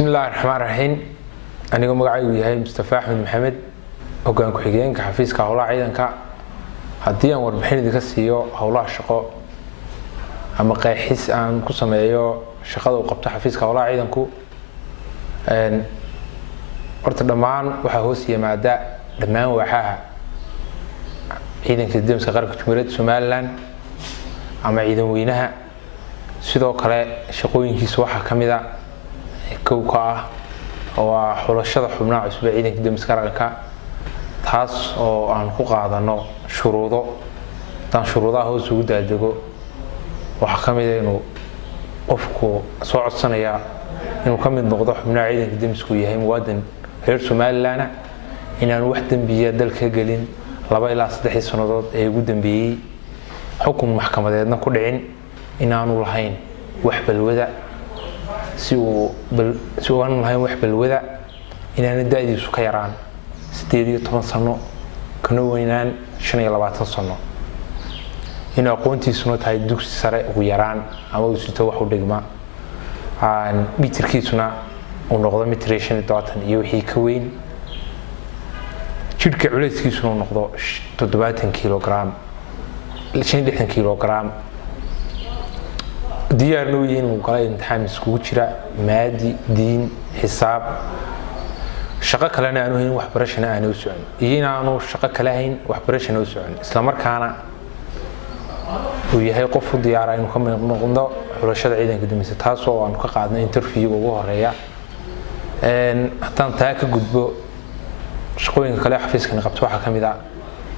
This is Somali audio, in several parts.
بسم الله الرحمن الرحيم أنا magacaygu yahay Mustafa Ahmed Maxamed hoggaan ku xigeenka xafiiska howlaha ciidanka haddii aan warbixin idinka siiyo howlaha shaqo ama qeexis aan ku sameeyo shaqada uu qabto xafiiska howlaha ciidanku horta dhammaan waxa hoos yimaada dhammaan waaxaha ciidanka degmada qaranka Jamhuuriyadda Somaliland ama ciidan weynaha sidoo kale shaqooyinkiisa waxa kamid ah kowka oo xulashada xubnaha cusub ee ciidanka degmada qaranka taas oo aan ku qaadano shuruudo tan shuruudaha hoos ugu daadego waxa kamid ah inuu qofku soo codsanaya inuu kamid noqdo xubnaha ciidanka degmada yahay muwaadin reer Somaliland inaan wax dambiye dalka galin 2 ilaa 3 sanadood ee ugu dambeeyay xukun maxkamadeedna ku dhicin inaanu lahayn wax balwada si uu lahayn wax balwada inaan daadiisu ka yaraan 18 sano kana weynaan 25 sano inuu aqoontiisuna tahay dugsi sare ugu yaraan ama uu sito wax u dhigma mitirkiisuna uu noqdo mitir 25 iyo wixii ka weyn jidhka culeyskiisuna noqdo 70 kilogram 60 kilogram diyaarna u yihiin uu galay imtixaan isku jira maadi diin xisaab shaqo kalena aanu hayn waxbarashana aanu socon inaanu shaqo kale hayn waxbarashana u socon isla markaana uu yahay qof u diyaar ah inuu ka mid noqdo xulashada ciidanka degmada taas oo aan ka qaadnay interview ugu horeeya haddaan taa ka gudbo shaqooyinka kale xafiiskana qabto waxa kamid ah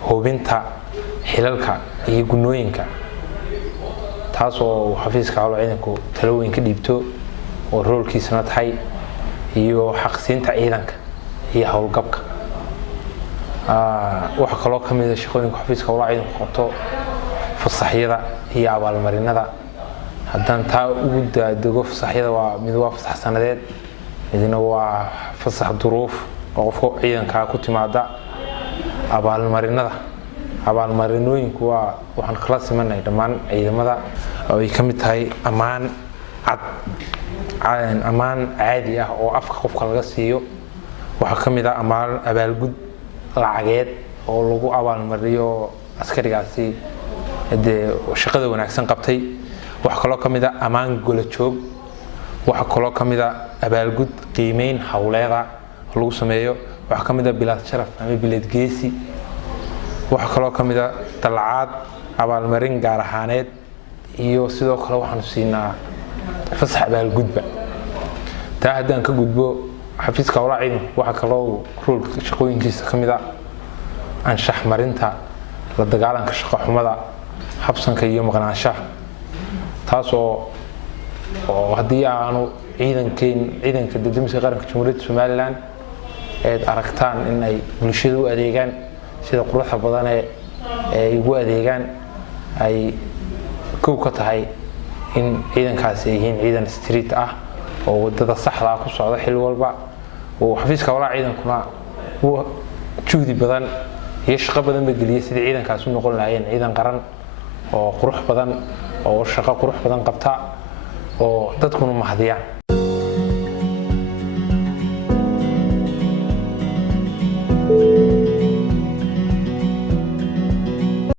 hubinta xilalka iyo gunooyinka taas oo xafiiska howlaha ciidanku talooyin ka dhiibto oo roolkiisana tahay iyo xaqsiinta ciidanka iyo howlgabka waxa kaloo kamid ah shaqooyinka xafiiska howlaha ciidanku qabto fasaxyada iyo abaalmarinada haddaan taa ugu daadego fasaxyada waa mid waa fasax sanadeed midna waa fasax duruuf oo qofka ciidanka ku timaada abaalmarinooyinku waa waxaan kala simanay dhammaan ciidamada oo ay kamid tahay amaan caadi ah oo afka qofka laga siiyo waxa kamid ah abaalgud lacageed oo lagu abaalmariyo askarigaasi shaqada wanaagsan qabtay waxa kaloo kamid ah amaan golo joog waxa kaloo kamid ah abaalgud qiimeyn hawleeda lagu sameeyo waxa kamid ah bilaad sharaf ama bilaad geesi waxa kaloo kamid ah dalcaad abaalmarin gaar ahaaneed iyo sidoo kale waxaan siinaa fasax abaalgudba taa haddaan ka gudbo xafiiska howlaha ciidanku waxa kaloo roolka shaqooyinkiisa kamid ah anshax marinta la dagaalanka shaqo xumada habsanka iyo maqnaanshaha taas oo haddii aanu ciidanka degmada qaranka Jamhuuriyadda Somaliland ee aragtaan in ay bulshada u adeegaan sida quruxda badan ee ay ugu adeegaan ay kow ka tahay in ciidankaasi ay yihiin ciidan street ah oo wadada saxda ah ku socda xil walba oo xafiiska howlaha ciidankuna uu juhdi badan iyo shaqo badan ba geliyay sidii ciidankaasi u noqon lahaayeen ciidan qaran oo qurux badan oo shaqo qurux badan qabta oo dadkuna mahadiyaan